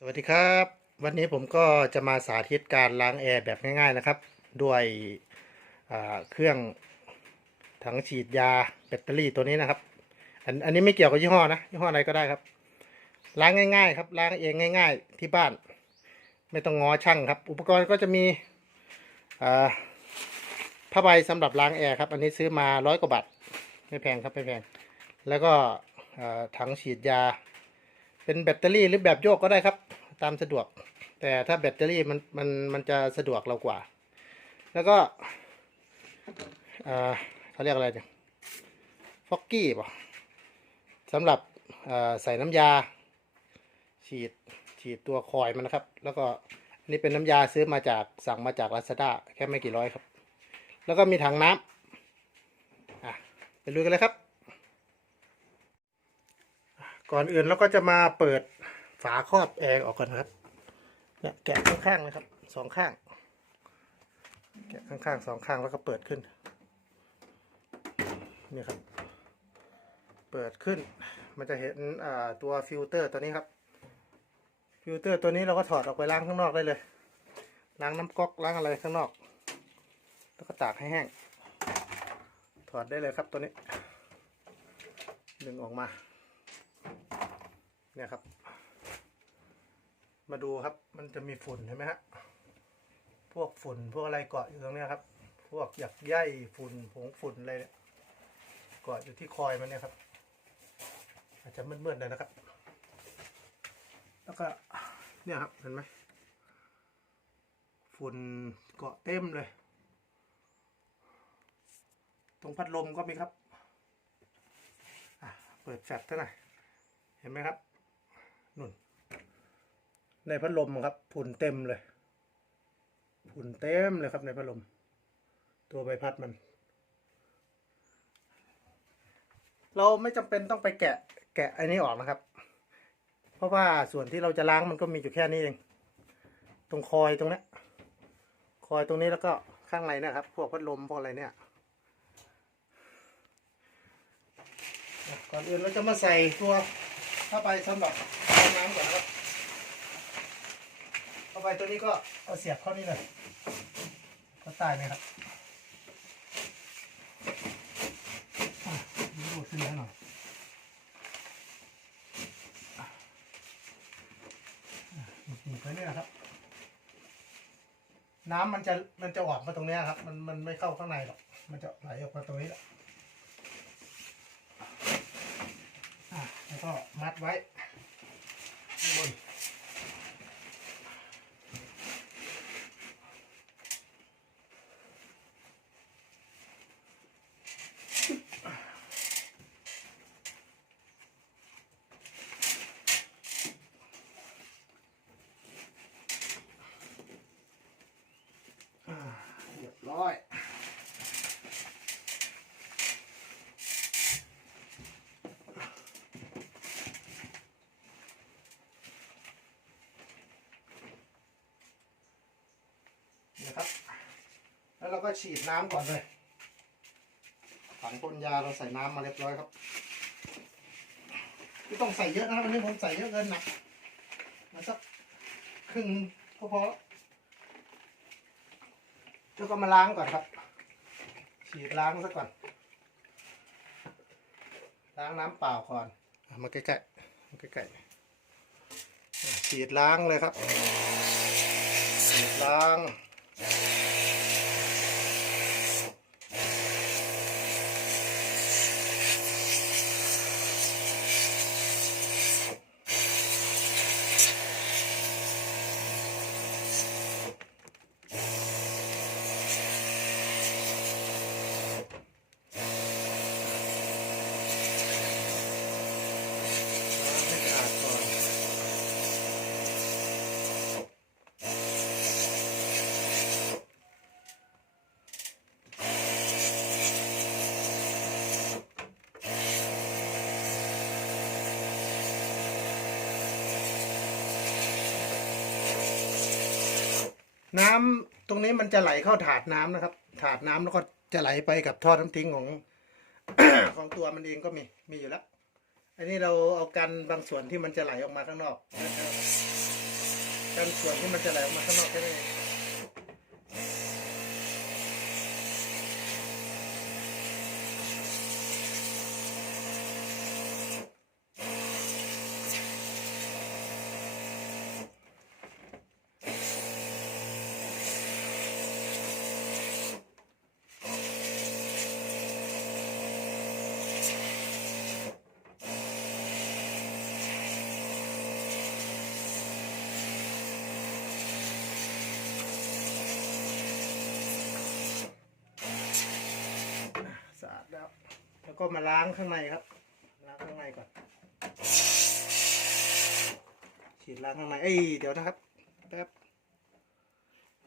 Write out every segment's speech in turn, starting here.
สวัสดีครับ วันนี้ผมก็จะมาสาธิตการล้างแอร์แบบง่าย ๆนะครับ ด้วยเครื่องถังฉีดยาแบตเตอรี่ตัวนี้นะครับอันอันนี้ไม่เกี่ยวกับยี่ห้อนะยี่ห้ออะไรก็ได้ครับ ล้างง่าย ๆ ครับล้างเองง่าย ๆ ที่บ้าน ไม่ต้องง้อช่างครับ อุปกรณ์ก็จะมีผ้าใบสำหรับล้างแอร์ครับอันนี้ซื้อมาร้อยกว่าบาทไม่แพงครับไม่แพงแล้วก็ถังฉีดยา เป็นแบตเตอรี่หรือแบบโยกก็ได้ครับ ตามสะดวก แต่ถ้าแบตเตอรี่มันมันมันจะสะดวกเรากว่า แล้วก็อ่าเขาเรียกอะไรเนี่ยฟอกกี้ป่ะสำหรับอ่าใส่น้ำยา ฉีดฉีดตัวคอยมันนะครับ แล้วก็นนี่เป็นน้ำยาซื้อมาจากสั่งมาจากลาซาด้าแค่ไม่กี่ร้อยครับ แล้วก็มีถังน้ำอะไปลุยกันเลยครับ ก่อนอื่นเราก็จะมาเปิดฝาครอบแอร์ออกก่อนครับเนี่ยแกะข้างๆนะครับสองข้าง แกะข้างๆสองข้างแล้วก็เปิดขึ้นนี่ครับ เปิดขึ้น มันจะเห็นตัวฟิลเตอร์ตัวนี้ครับ ฟิลเตอร์ตัวนี้เราก็ถอดออกไปล้างข้างนอกได้เลย ล้างน้ำก๊อกล้างอะไรข้างนอก แล้วก็ตากให้แห้ง ถอดได้เลยครับตัวนี้ ดึงออกมา เนี่ยครับ มาดูครับ มันจะมีฝุ่นเห็นไหมฮะ พวกฝุ่นพวกอะไรเกาะอยู่ตรงนี้ครับ พวกหยักใยฝุ่นผงฝุ่นอะไรเนี่ยเกาะอยู่ที่คอยมันเนี่ยครับ อาจจะมืดๆเลยนะครับ แล้วก็เนี่ยครับเห็นไหมฝุ่นเกาะเต็มเลย ตรงพัดลมก็มีครับ เปิดแฟลชเท่าไหร่เห็นไหมครับ นุ่น ในพัดลมครับฝุ่นเต็มเลยฝุ่นเต็มเลยครับในพัดลม ตัวใบพัดมัน เราไม่จำเป็นต้องไปแกะ แกะอันนี้ออกนะครับ เพราะว่าส่วนที่เราจะล้างมันก็มีอยู่แค่นี้เอง ตรงคอยตรงนี้คอยตรงนี้แล้วก็ข้างในนะครับ พวกพัดลมพวกอะไรเนี่ยก่อนอื่นเราจะมาใส่ตัวผ้าใบสำหรับ น้ำก่อนนะครับผ้าใบตัวนี้ก็เอาเสียบเข้านี่เลยก็ใต้นี่ครับอะดูดขึ้นให้หน่อยอะอะหนีบไปเนี่ยครับ น้ำมันจะมันจะออกมาตรงเนี้ยครับ มันมันไม่เข้าข้างในหรอก มันจะไหลออกมาตรงนี้แหละอะแล้วก็มัดไว้ ข้างบนอ่าเรียบร้อย นะครับ แล้วเราก็ฉีดน้ำก่อนเลยถังพ่นยาเราใส่น้ำมาเรียบร้อยครับไม่ต้องใส่เยอะนะครับวันนี้ผมใส่เยอะเกินหนักมาสักครึ่งก็พอแล้วก็มาล้างก่อนครับ ฉีดล้างซะก่อน ล้างน้ำเปล่าก่อนมาใกล้ๆมาใกล้ๆฉีดล้างเลยครับฉีดล้าง น้ำตรงนี้มันจะไหลเข้าถาดน้ำนะครับ ถาดน้ำแล้วก็จะไหลไปกับท่อน้ำทิ้งของของตัวมันเองก็มีมีอยู่แล้ว อันนี้เราเอากันบางส่วนที่มันจะไหลออกมาข้างนอกนะครับกันส่วนที่มันจะไหลออกมาข้างนอกแค่นั้นเองสะอาดแล้ว แล้วก็มาล้างข้างในครับ ล้างข้างในก่อน ฉีดล้างข้างใน เอ้ย เดี๋ยวนะครับ แป๊บ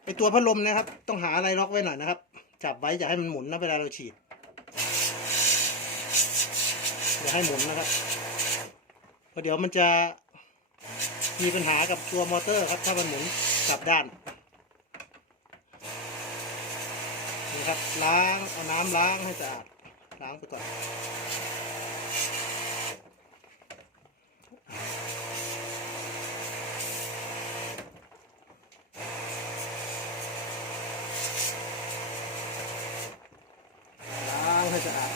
ไอตัวพัดลมนะครับ ต้องหาอะไรล็อกไว้หน่อยนะครับ จับไว้อย่าให้มันหมุนนะเวลาเราฉีด อย่าให้หมุนนะครับ เพราะเดี๋ยวมันจะมีปัญหากับตัวมอเตอร์ครับ ถ้ามันหมุนกลับด้านนี่ครับล้างเอาน้ำล้างให้สะอาด ล้างไปก่อนล้างให้สะอาด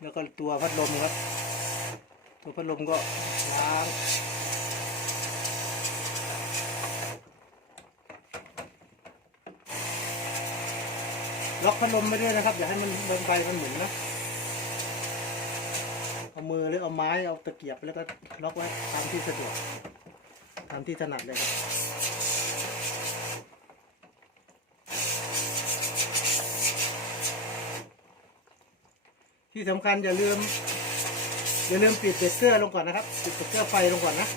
แล้วก็ตัวพัดลมครับ ตัวพัดลมก็ล้าง ล็อกพัดลมไม่ด้วยนะครับ อย่าให้มันโดนไฟมันหมุนนะเอามือหรือเอาไม้เอาตะเกียบแล้วก็ล็อกไว้ตามที่สะดวกตามที่ถนัดเลยครับที่สำคัญอย่าลืมอย่าลืมปิดเบรกเกอร์ลงก่อนนะครับ ปิดเบรกเกอร์ไฟลงก่อนนะ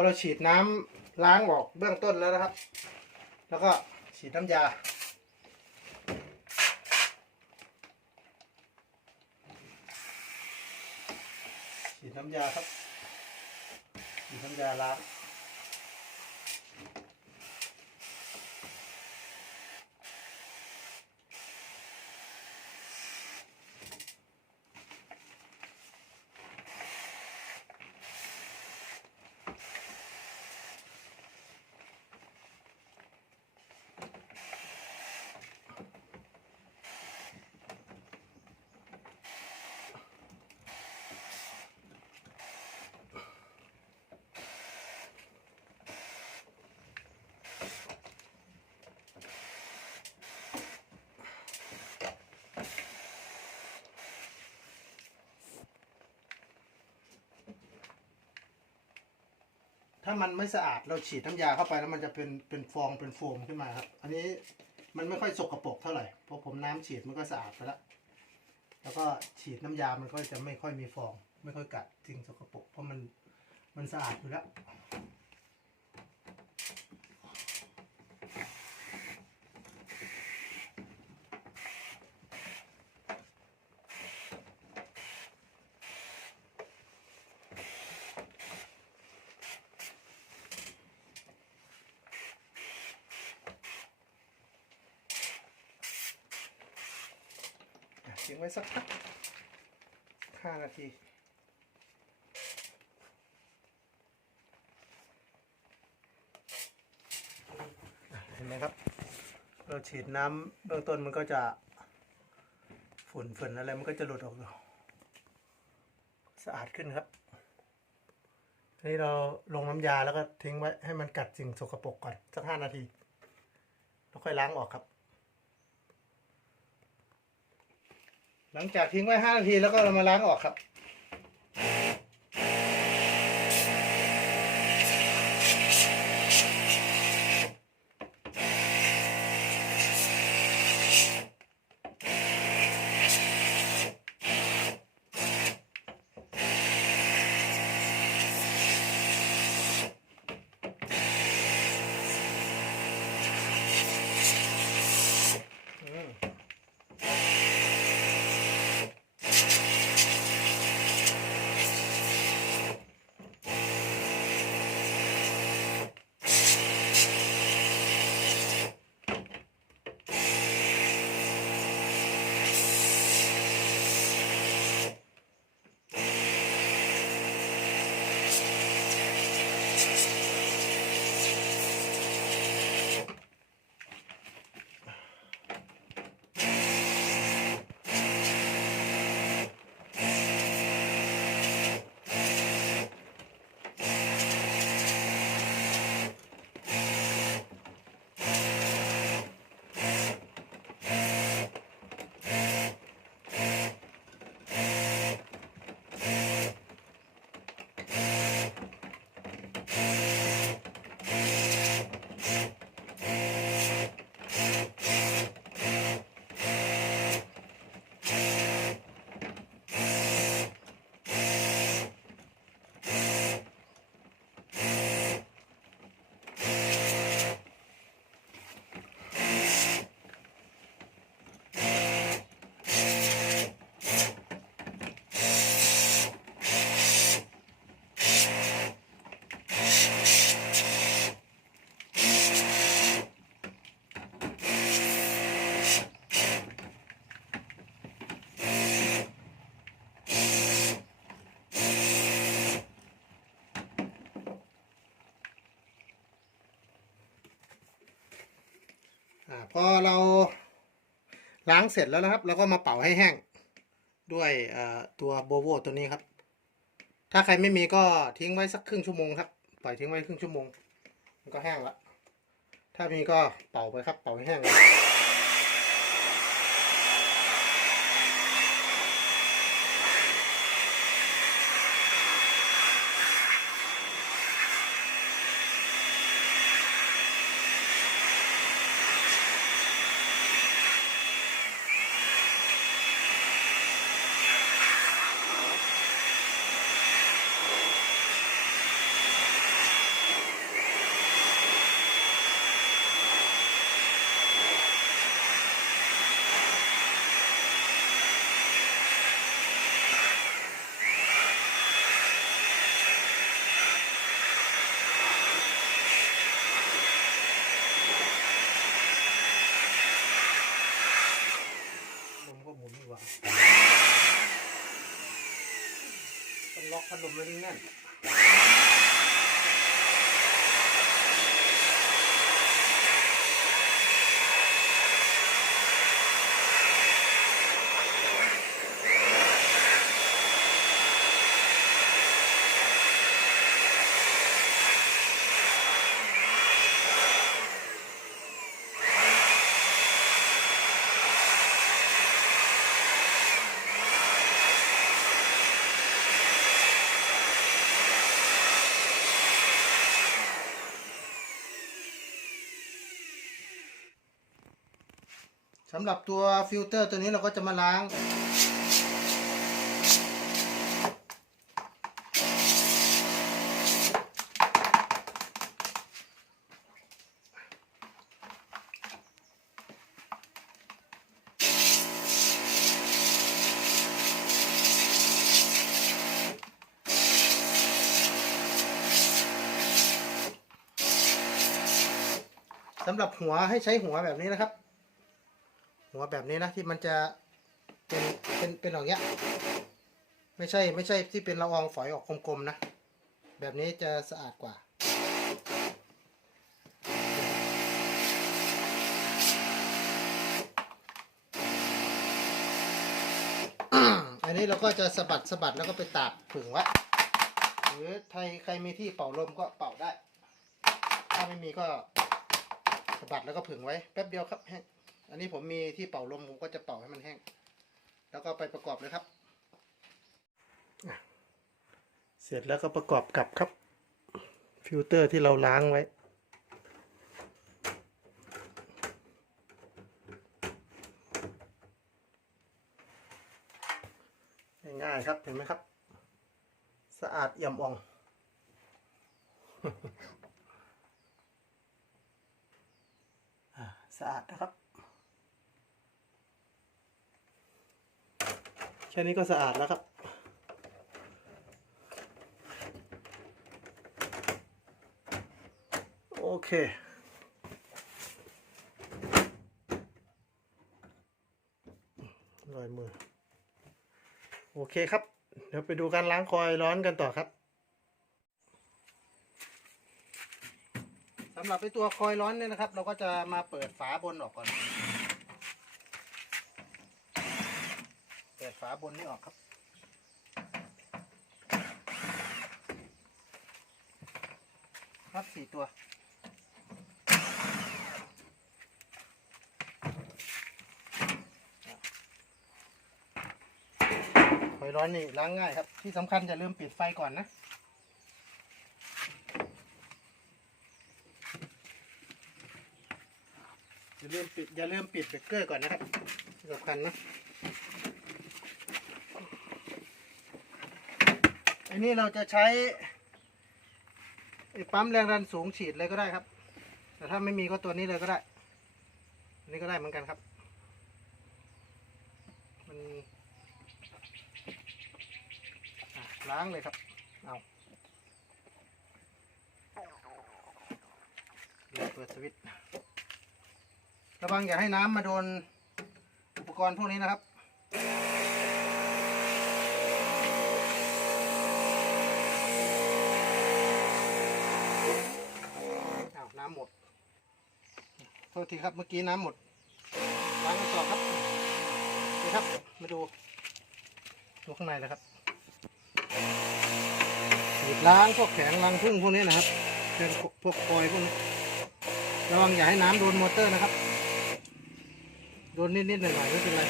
อเราฉีดน้ำล้างออกเบื้องต้นแล้วนะครับ แล้วก็ฉีดน้ำยา ฉีดน้ำยาครับฉีดน้ำยาล้าง ถ้ามันไม่สะอาดเราฉีดน้ำยาเข้าไปแล้วมันจะเป็นเป็นฟองเป็นโฟมขึ้นมาครับ อันนี้มันไม่ค่อยสกรปรกเท่าไหร่เพราะผมน้ำฉีดมันก็สะอาดไปแล้วแล้วก็ฉีดน้ำยามันก็จะไม่ค่อยมีฟอง ไม่ค่อยกัดสิ่งสกปรกเพราะมันมันสะอาดอยู่แล้ว อะทิ้งไว้สักพักห้านาทีเห็นไหมครับ เราฉีดน้ำเบื้องต้นมันก็จะฝุ่นฝุ่นอะไรมันก็จะหลุดออกสะอาดขึ้นครับทีนี้เราลงน้ำยาแล้วก็ทิ้งไว้ให้มันกัดสิ่งสกปรกก่อนสักห้านาที แล้วค่อยล้างออกครับ หลังจากทิ้งไว้ห้านาทีแล้วก็เรามาล้างออกครับางเสร็จแล้วนะครับเราก็มาเป่าให้แห้ง ด้วยตัวโบโวตัวนี้ครับ ถ้าใครไม่มีก็ทิ้งไว้สักครึ่งชั่วโมงครับปล่อยทิ้งไว้ครึ่งชั่วโมง มันก็แห้งละถ้ามีก็เป่าไปครับ เป่าให้แห้งเลย ลมก็หมุนดีกว่าต้องล็อก พัดลมไว้แน่นำหรับตัวฟิลเตอร์ตัวนี้เราก็จะมาล้าง สำหรับหัวให้ใช้หัวแบบนี้นะครับ หัวแบบนี้นะที่มันจะเป็นเป็นเป็นอย่างเงี้ย ไม่ใช่ไม่ใช่ที่เป็นละอองฝอยออกกลมๆนะ แบบนี้จะสะอาดกว่าอันนี้เราก็จะสะบัดสะบัดแล้วก็ไปตากผึ่งไว้หรือใครใครมีที่เป่าลมก็เป่าได้ ถ้าไม่มีก็สะบัดแล้วก็ผึ่งไว้ แป๊บเดียวครับแห้ง อันนี้ผมมีที่เป่าลมผมก็จะเป่าให้มันแห้ง แล้วก็ไปประกอบเลยครับ เสร็จแล้วก็ประกอบกับครับ ฟิลเตอร์ที่เราล้างไว้ง่ายๆครับเห็นไหมครับ สะอาดเอี่ยมอ่อง สะอาดนะครับ แค่นี้ก็สะอาดแล้วครับโอเครอยมือ โอเคครับ เดี๋ยวไปดูการล้างคอยร้อนกันต่อครับสำหรับไอตัวคอยร้อนเนี่ยนะครับ เราก็จะมาเปิดฝาบนออกก่อน เปิดฝาบนนี่ออกครับ ครับสี่ตัวคอยร้อนนี่ล้างง่ายครับ ที่สำคัญอย่าลืมปิดไฟก่อนนะอย่าลืมปิดอย่าลืมปิดเบรกเกอร์ก่อนนะครับสำคัญนะ นนี้เราจะใช้ปั๊มแรงดันสูงฉีดเลยก็ได้ครับ แต่ถ้าไม่มีก็ตัวนี้เลยก็ได้นนี้ก็ได้เหมือนกันครับ มันล้างเลยครับ เอาเปิดสวิตช์ระวังอย่าให้น้ำมาโดนอุปกรณ์พวกนี้นะครับ อ้าว น้ำหมด โท ษทีครับเมื่อกี้น้ำหมดล้างกระสอบครับนี่ครับ มาดู ดูข้างในเลยครับหยิบล้างพวกแข็งรังพึ่งพวกนี้นะครับเป็นพวกคอยพวกนี้ระวังอย่าให้น้ำโดนมอเตอร์นะครับ โดนนิดๆหน่อยๆไม่เป็นไร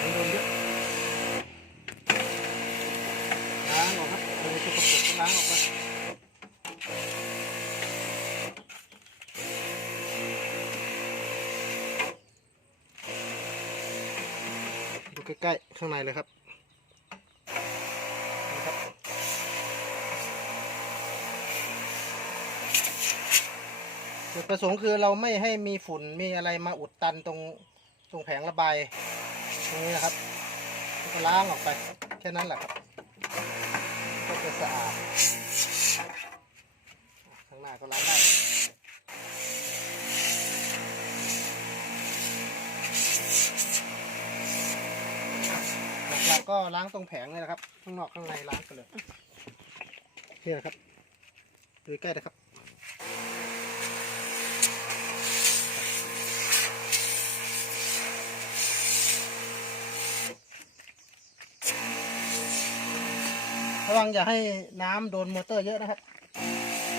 อย่โดนเยอะล้างออกครับอะไรสกปรกก็ล้างออกไป ใกล้ๆข้างในเลยครับนี่ครับ จุดประสงค์คือเราไม่ให้มีฝุ่นมีอะไรมาอุดตันตรงตรงแผงระบายตรงนี้นะครับก็ล้างออกไปแค่นั้นแหละครับก็จะสะอาดข้างหน้าก็ล้างได้ ก็ล้างตรงแผงเลยนะครับ ข้างนอกข้างในล้างกันเลยนี่นะครับดูใกล้นะครับระวังอย่าให้น้ำโดนมอเตอร์เยอะนะครับ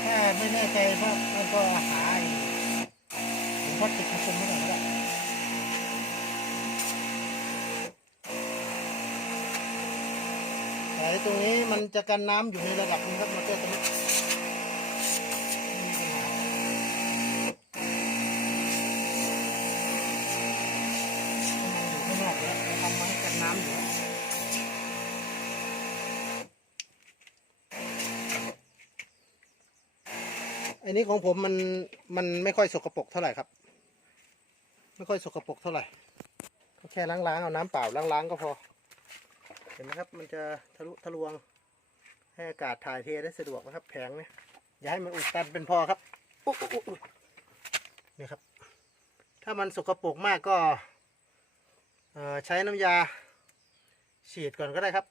ถ้าไม่แน่ใจก็มันก็หาไอ้ถุงพลาสติกมาคุมไว้ก่อนก็ได้ ตรงนี้มันจะกันน้ำอยู่ในระดับนึงครับมอเตอร์ตัวนี้ไม่มีปัญหามันอยู่ข้างนอกแล้วทำมาให้กันน้ำอยู่ อันนี้ของผมมันมันไม่ค่อยสกปรกเท่าไหร่ครับ ไม่ค่อยสกปรกเท่าไหร่ก็แค่ล้างๆเอาน้ำเปล่าล้างๆก็พอ ห็นไหมครับ มันจะทะลุทะลวง ให้อากาศถ่ายเทได้สะดวกนะครับ แผงเนี่ยอย่าให้มันอุดตันเป็นพอครับอุ๊อุ๊อุ๊นี่ครับ ถ้ามันสกปรกมากก็ใช้น้ำยาฉีดก่อนก็ได้ครับ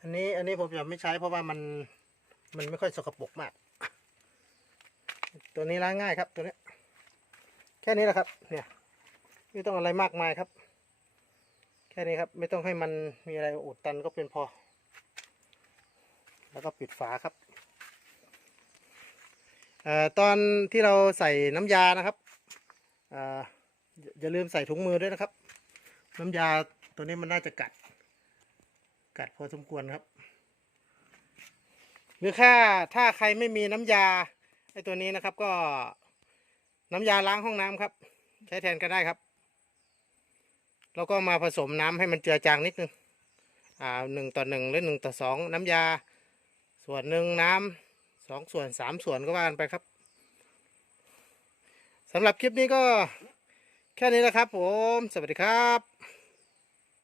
อันนี้อันนี้ผมจะไม่ใช้เพราะว่ามันมันไม่ค่อยสกปรกมาก ตัวนี้ล้างง่ายครับตัวนี้ แค่นี้แหละครับ เนี่ยไม่ต้องอะไรมากมายครับ แค่นี้ครับ ไม่ต้องให้มันมีอะไรอุดตันก็เป็นพอ แล้วก็ปิดฝาครับออตอนที่เราใส่น้ำยานะครับออย่าลืมใส่ถุงมือด้วยนะครับ น้ำยาตัวนี้มันน่าจะกัด กัดพอสมควรครับ หรือถ้าถ้าใครไม่มีน้ำยาไอตัวนี้นะครับก็น้ำยาล้างห้องน้ำครับ ใช้แทนก็ได้ครับ แล้วก็มาผสมน้ำให้มันเจือจางนิดนึงอ่าหนึ่งต่อหนึ่งหรือหนึ่งต่อสองน้ำยา ส่วนหนึ่งน้ำสองส่วนสามส่วนก็ว่ากันไปครับสำหรับคลิปนี้ก็แค่นี้นะครับผม สวัสดีครับ